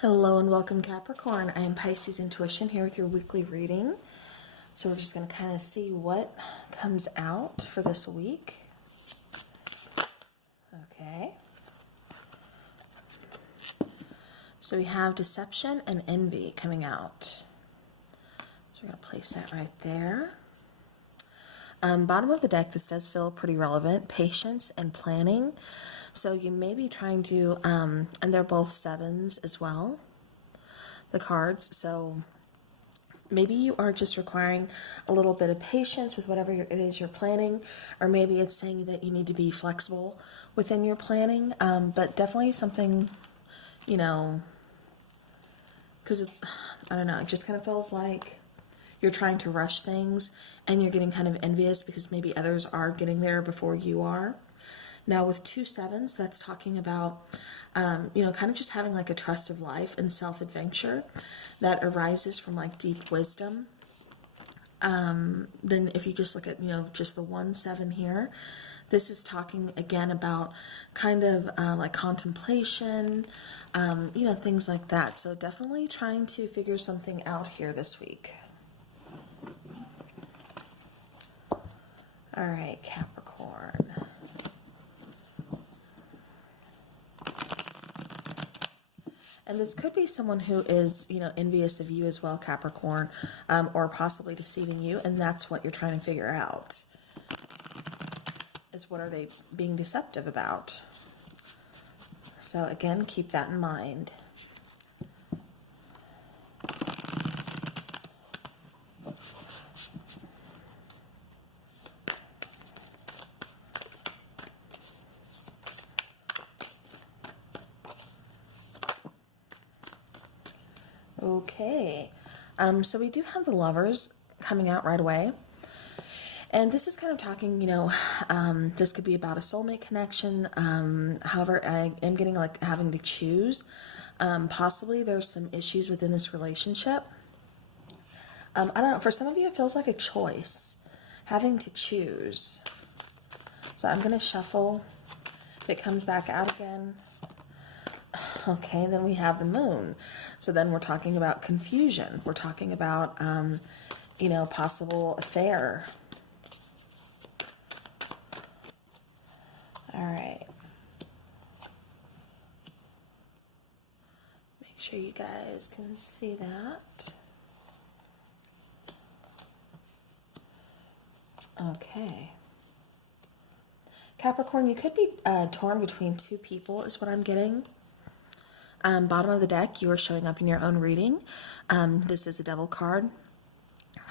Hello and welcome, Capricorn. I am Piscesintuition here with your weekly reading. So we're just going to kind of see what comes out for this week. Okay. So we have deception and envy coming out. So we're going to place that right there. Bottom of the deck, this does feel pretty relevant. Patience and planning. So you may be trying to, and they're both sevens as well, the cards. So maybe you are just requiring a little bit of patience with whatever it is you're planning, or maybe it's saying that you need to be flexible within your planning, but definitely something, because it's, I don't know, it just kind of feels like you're trying to rush things and you're getting kind of envious because maybe others are getting there before you are. Now with 2 sevens, that's talking about, kind of just having like a trust of life and self-adventure that arises from like deep wisdom. Then if you just look at, just the 1 7 here, this is talking again about kind of like contemplation, things like that. So definitely trying to figure something out here this week. All right, Capricorn. And this could be someone who is, envious of you as well, Capricorn, or possibly deceiving you, and that's what you're trying to figure out. Is what are they being deceptive about? So again, keep that in mind. Okay, so we do have the Lovers coming out right away. And this is kind of talking, this could be about a soulmate connection. However, I am getting like having to choose. Possibly there's some issues within this relationship. I don't know, for some of you it feels like a choice, having to choose. So I'm going to shuffle. If it comes back out again. Okay, then we have the Moon. So then we're talking about confusion. We're talking about, possible affair. All right. Make sure you guys can see that. Okay. Capricorn, you could be torn between 2 people is what I'm getting. Bottom of the deck, you are showing up in your own reading. This is a Devil card.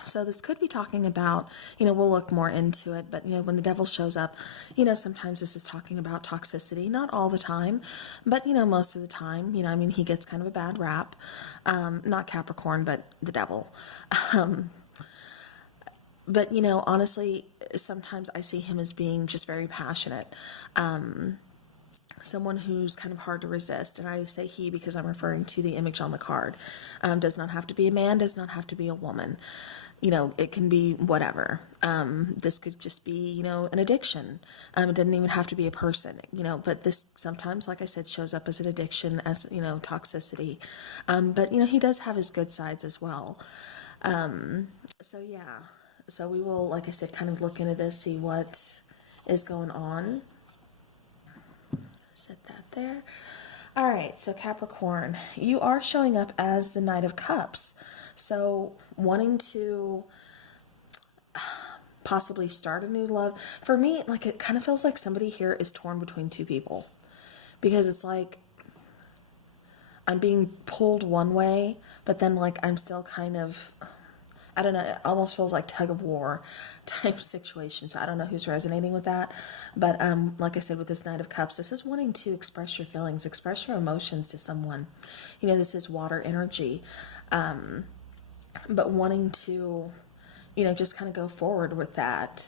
So this could be talking about, we'll look more into it, but, when the Devil shows up, sometimes this is talking about toxicity. Not all the time, but, most of the time, he gets kind of a bad rap. Not Capricorn, but the Devil. But, honestly, sometimes I see him as being just very passionate. Someone who's kind of hard to resist. And I say he because I'm referring to the image on the card. Does not have to be a man, does not have to be a woman. It can be whatever. This could just be, an addiction. It doesn't even have to be a person, but this sometimes, like I said, shows up as an addiction, as, toxicity. But, he does have his good sides as well. So, yeah. So we will, like I said, kind of look into this, see what is going on. Set that there. All right, so Capricorn, you are showing up as the Knight of Cups. So wanting to possibly start a new love. For me, like it kind of feels like somebody here is torn between 2 people. Because it's like I'm being pulled one way, but then like I'm still kind of, I don't know, it almost feels like tug of war type situation. So I don't know who's resonating with that. But like I said, with this Knight of Cups, this is wanting to express your feelings, express your emotions to someone. This is water energy. But wanting to, just kind of go forward with that.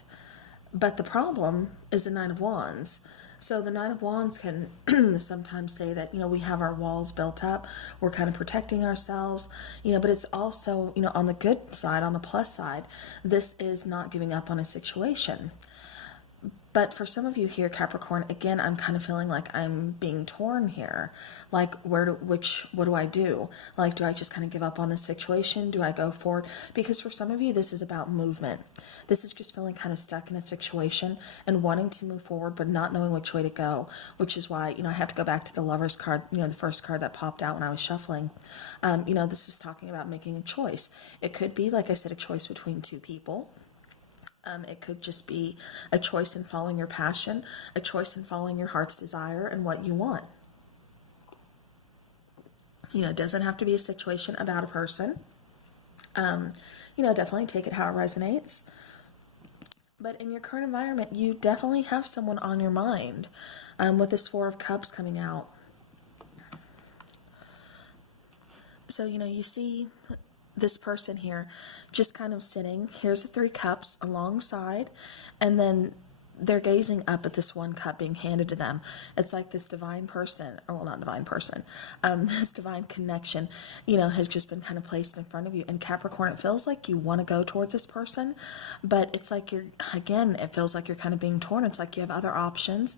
But the problem is the Nine of Wands. So the Nine of Wands can sometimes say that, we have our walls built up. We're kind of protecting ourselves, but it's also, on the good side, on the plus side, this is not giving up on a situation. But for some of you here, Capricorn, again, I'm kind of feeling like I'm being torn here. Like, what do I do? Like, do I just kind of give up on this situation? Do I go forward? Because for some of you, this is about movement. This is just feeling kind of stuck in a situation and wanting to move forward, but not knowing which way to go, which is why, I have to go back to the Lover's card, the first card that popped out when I was shuffling. This is talking about making a choice. It could be, like I said, a choice between two people. It could just be a choice in following your passion, a choice in following your heart's desire and what you want. It doesn't have to be a situation about a person. Definitely take it how it resonates. But in your current environment, you definitely have someone on your mind with this Four of Cups coming out. So, you see this person here just kind of sitting. Here's the Three Cups alongside, and then they're gazing up at this one cup being handed to them. It's like this divine person, or well, not divine person, this divine connection, has just been kind of placed in front of you. And Capricorn, it feels like you want to go towards this person, but it's like it feels like you're kind of being torn. It's like you have other options.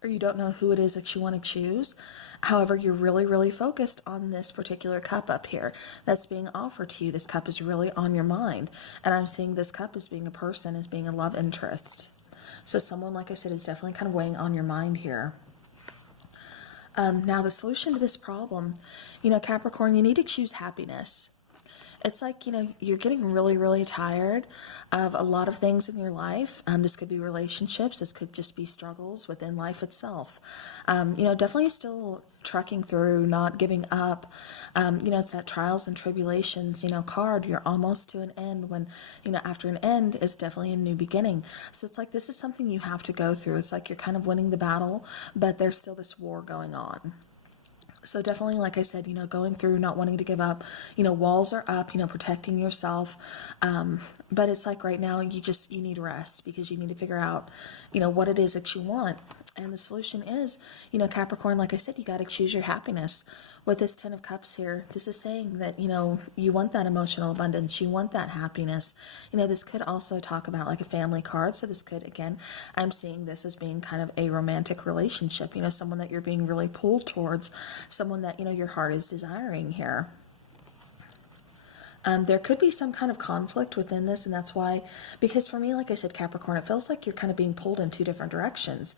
Or you don't know who it is that you want to choose. However, you're really, really focused on this particular cup up here that's being offered to you. This cup is really on your mind. And I'm seeing this cup as being a person, as being a love interest. So someone, like I said, is definitely kind of weighing on your mind here. Now, the solution to this problem, Capricorn, you need to choose happiness. It's like, you're getting really, really tired of a lot of things in your life. This could be relationships. This could just be struggles within life itself. Definitely still trucking through, not giving up. It's that trials and tribulations, card. You're almost to an end when, after an end is definitely a new beginning. So it's like this is something you have to go through. It's like you're kind of winning the battle, but there's still this war going on. So definitely, like I said, going through, not wanting to give up, walls are up, protecting yourself. But it's like right now you need rest because you need to figure out, what it is that you want. And the solution is, Capricorn, like I said, you got to choose your happiness. With this 10 of Cups here, this is saying that, you want that emotional abundance. You want that happiness. This could also talk about like a family card. So this could, again, I'm seeing this as being kind of a romantic relationship, someone that you're being really pulled towards, someone that, your heart is desiring here. There could be some kind of conflict within this, and that's why, because for me, like I said, Capricorn, it feels like you're kind of being pulled in two different directions.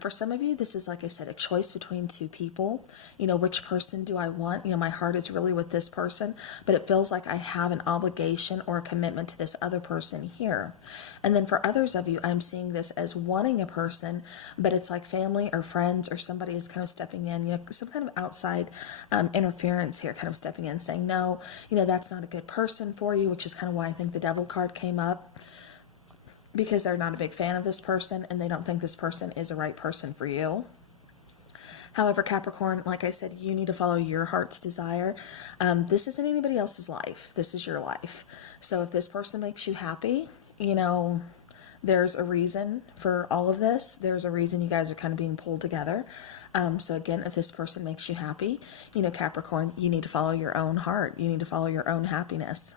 For some of you, this is, like I said, a choice between two people. Which person do I want? My heart is really with this person, but it feels like I have an obligation or a commitment to this other person here. And then for others of you, I'm seeing this as wanting a person, but it's like family or friends or somebody is kind of stepping in, some kind of outside interference here, kind of stepping in, saying, no, that's not a good person for you, which is kind of why I think the Devil card came up, because they're not a big fan of this person and they don't think this person is a right person for you. However, Capricorn, like I said, you need to follow your heart's desire. This isn't anybody else's life. This is your life. So if this person makes you happy, there's a reason for all of this. There's a reason you guys are kind of being pulled together. So again, if this person makes you happy, Capricorn, you need to follow your own heart. You need to follow your own happiness.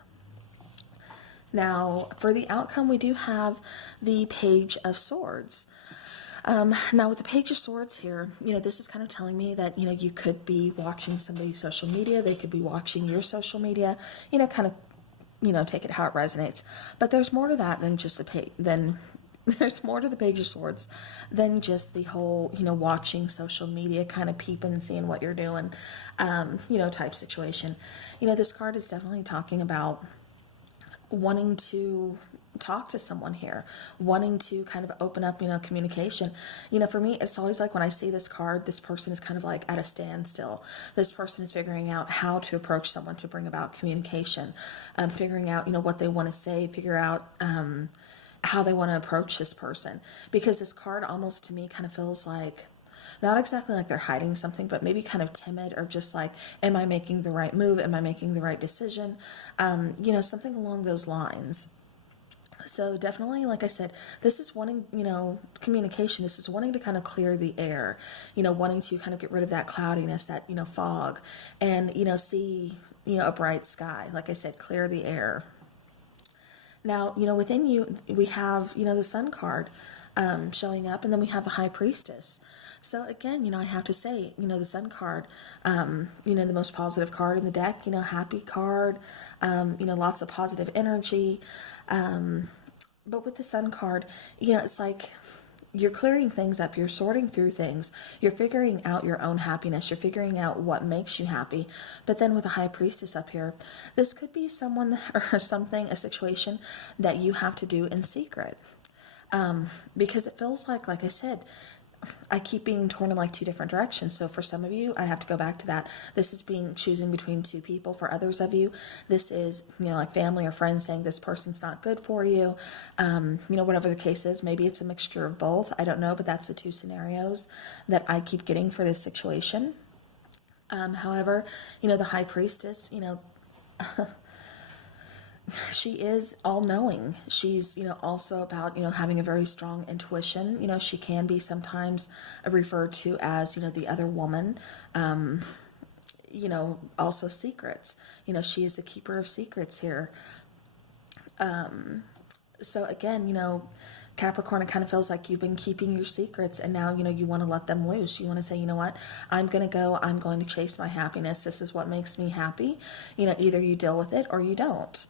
Now, for the outcome, we do have the Page of Swords. Now, with the Page of Swords here, this is kind of telling me that, you could be watching somebody's social media. They could be watching your social media, kind of, take it how it resonates. But there's more to that than just there's more to the Page of Swords than just the whole, watching social media, kind of peeping and seeing what you're doing, type situation. This card is definitely talking about wanting to talk to someone here, wanting to kind of open up, communication. For me, it's always like when I see this card, this person is kind of like at a standstill. This person is figuring out how to approach someone to bring about communication, figuring out, what they want to say, figure out, how they want to approach this person, because this card almost to me kind of feels like not exactly like they're hiding something, but maybe kind of timid, or just like, am I making the right move? Am I making the right decision? Something along those lines. So definitely, like I said, this is wanting, communication. This is wanting to kind of clear the air, wanting to kind of get rid of that cloudiness, that, fog, and, see, a bright sky. Like I said, clear the air. Now, within you, we have, the Sun card showing up, and then we have the High Priestess. So again, I have to say, the Sun card, the most positive card in the deck, happy card, lots of positive energy. But with the Sun card, it's like you're clearing things up, you're sorting through things, you're figuring out your own happiness, you're figuring out what makes you happy. But then with the High Priestess up here, this could be someone or something, a situation that you have to do in secret. Because it feels like I said, I keep being torn in like two different directions. So for some of you, I have to go back to that. This is choosing between two people. For others of you, this is, like family or friends saying this person's not good for you. Whatever the case is, maybe it's a mixture of both. I don't know, but that's the two scenarios that I keep getting for this situation. However, the High Priestess, she is all-knowing. She's, also about, having a very strong intuition. She can be sometimes referred to as, the other woman. Also secrets. She is the keeper of secrets here. So again, Capricorn, it kind of feels like you've been keeping your secrets, and now, you want to let them loose. You want to say, what, I'm going to chase my happiness. This is what makes me happy. Either you deal with it or you don't.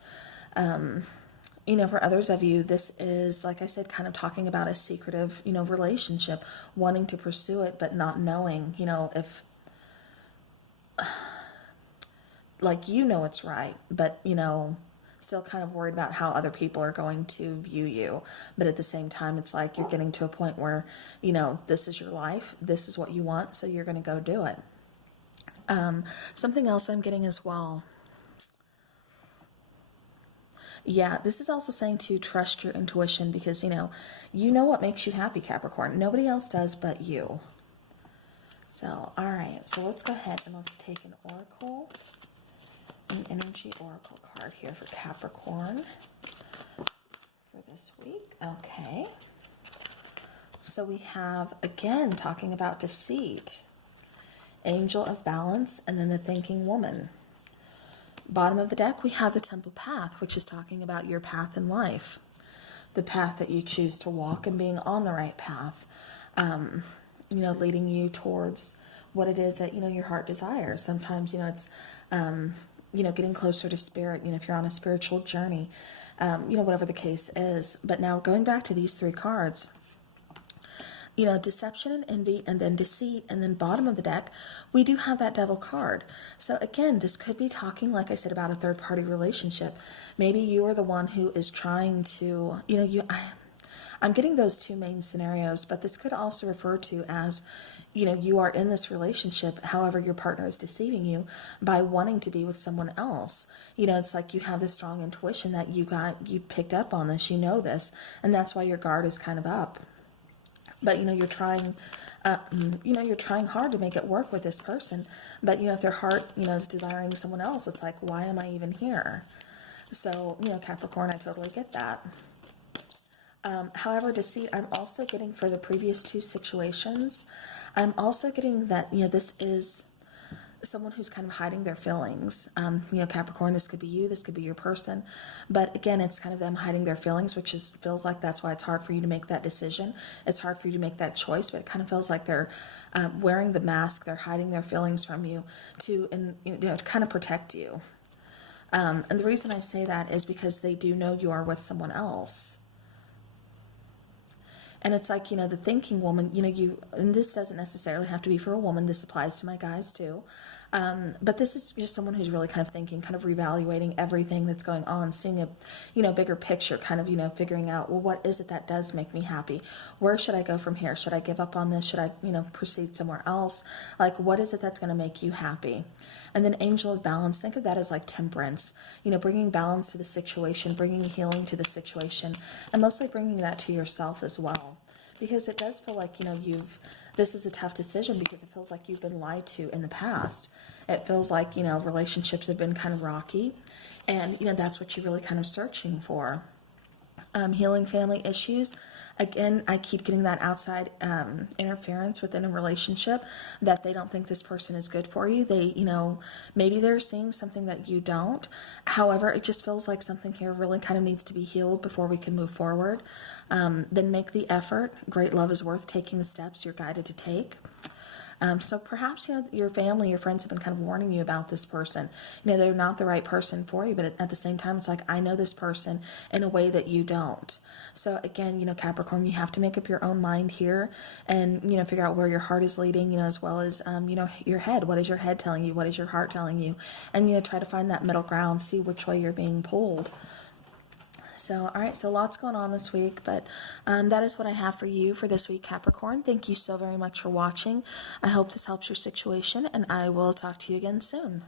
For others of you, this is, like I said, kind of talking about a secretive, relationship, wanting to pursue it, but not knowing, if, like, it's right, but, still kind of worried about how other people are going to view you. But at the same time, it's like you're getting to a point where, this is your life, this is what you want, so you're going to go do it. Something else I'm getting as well. Yeah, this is also saying to trust your intuition, because, you know what makes you happy, Capricorn. Nobody else does but you. So, all right. So let's go ahead and let's take an oracle, an energy oracle card here for Capricorn for this week. Okay. So we have, again, talking about deceit, angel of balance, and then the thinking woman. Bottom of the deck, we have the temple path, which is talking about your path in life, the path that you choose to walk and being on the right path, leading you towards what it is that, your heart desires. Sometimes, it's, getting closer to spirit, if you're on a spiritual journey, whatever the case is. But now going back to these three cards, deception and envy, and then deceit, and then bottom of the deck, we do have that devil card. So again, this could be talking, like I said, about a third-party relationship. Maybe you are the one who is trying to, I'm getting those two main scenarios, but this could also refer to as, you are in this relationship, however, your partner is deceiving you by wanting to be with someone else. It's like you have this strong intuition that you picked up on this, this, and that's why your guard is kind of up. But, you're trying, you're trying hard to make it work with this person. But, if their heart, is desiring someone else, it's like, why am I even here? So, Capricorn, I totally get that. However, deceit, I'm also getting for the previous two situations, I'm also getting that, this is someone who's kind of hiding their feelings. Capricorn, this could be you, this could be your person. But again, it's kind of them hiding their feelings, which feels like that's why it's hard for you to make that decision. It's hard for you to make that choice, but it kind of feels like they're wearing the mask, they're hiding their feelings from you to kind of protect you. And the reason I say that is because they do know you are with someone else. And it's like, the thinking woman, and this doesn't necessarily have to be for a woman. This applies to my guys too. But this is just someone who's really kind of thinking, kind of reevaluating everything that's going on, seeing a, bigger picture, kind of, figuring out, well, what is it that does make me happy? Where should I go from here? Should I give up on this? Should I, proceed somewhere else? Like, what is it that's going to make you happy? And then angel of balance, think of that as like temperance, bringing balance to the situation, bringing healing to the situation, and mostly bringing that to yourself as well. Because it does feel like, this is a tough decision because it feels like you've been lied to in the past. It feels like, relationships have been kind of rocky, and, that's what you're really kind of searching for. Healing family issues. again, I keep getting that outside interference within a relationship, that they don't think this person is good for you. They, maybe they're seeing something that you don't. However, it just feels like something here really kind of needs to be healed before we can move forward. Then make the effort. Great love is worth taking the steps you're guided to take. So perhaps, your family, your friends have been kind of warning you about this person. They're not the right person for you, but at the same time, it's like, I know this person in a way that you don't. So again, Capricorn, you have to make up your own mind here and, figure out where your heart is leading, as well as, your head. What is your head telling you? What is your heart telling you? And, try to find that middle ground, see which way you're being pulled. So, all right, so lots going on this week, but that is what I have for you for this week, Capricorn. Thank you so very much for watching. I hope this helps your situation, and I will talk to you again soon.